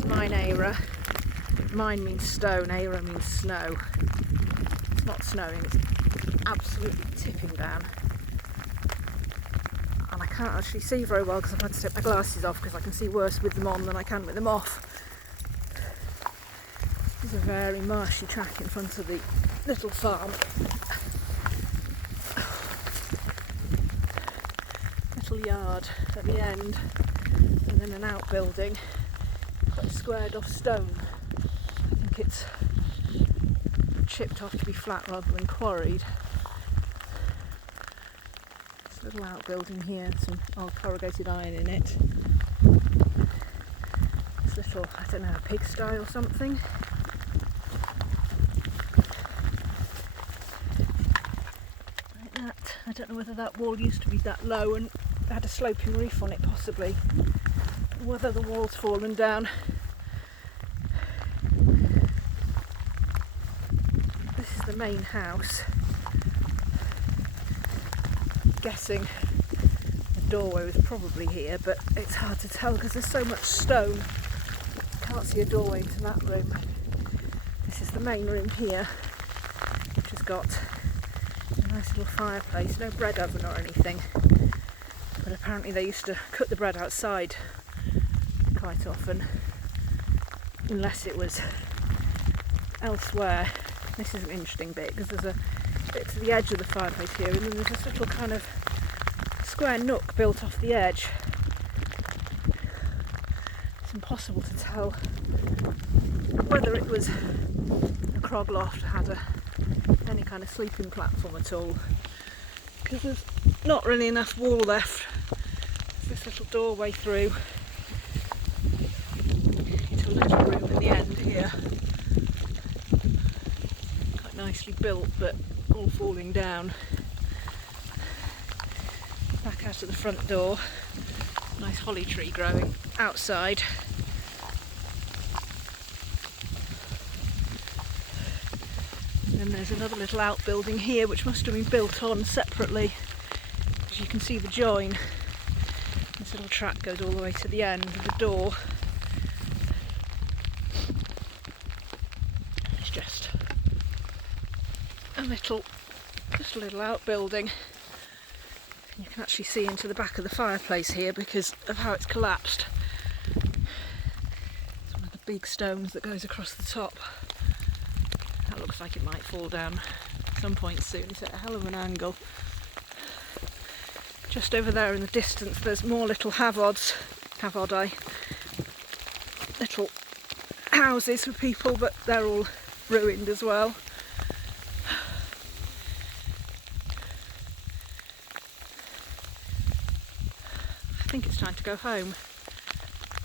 is Maen Eira. Maen means stone, Eira means snow. It's not snowing, it's absolutely tipping down. And I can't actually see very well because I've had to take my glasses off because I can see worse with them on than I can with them off. There's a very marshy track in front of the little farm. Little yard at the end, and then an outbuilding, quite squared off stone. I think it's chipped off to be flat rather than quarried. This little outbuilding here, some old corrugated iron in it. This little, I don't know, a pigsty or something. Like that. I don't know whether that wall used to be that low and had a sloping roof on it possibly. Whether the wall's fallen down. This is the main house. I'm guessing the doorway was probably here, but it's hard to tell because there's so much stone. Can't see a doorway into that room. This is the main room here, which has got a nice little fireplace, no bread oven or anything. But apparently they used to cook the bread outside quite often, unless it was elsewhere. This is an interesting bit because there's a bit to the edge of the fireplace here, and then there's this little kind of square nook built off the edge. It's impossible to tell whether it was a crog loft, had any kind of sleeping platform at all, because there's not really enough wall left. There's this little doorway through into a little room at the end here. Quite nicely built, but all falling down. Back out of the front door, nice holly tree growing outside. And then there's another little outbuilding here which must have been built on separately. As you can see the join, this little track goes all the way to the end of the door. It's just a little outbuilding. You can actually see into the back of the fireplace here because of how it's collapsed. It's one of the big stones that goes across the top. That looks like it might fall down at some point soon. It's at a hell of an angle. Just over there in the distance there's more little havodi, little houses for people, but they're all ruined as well. I think it's time to go home.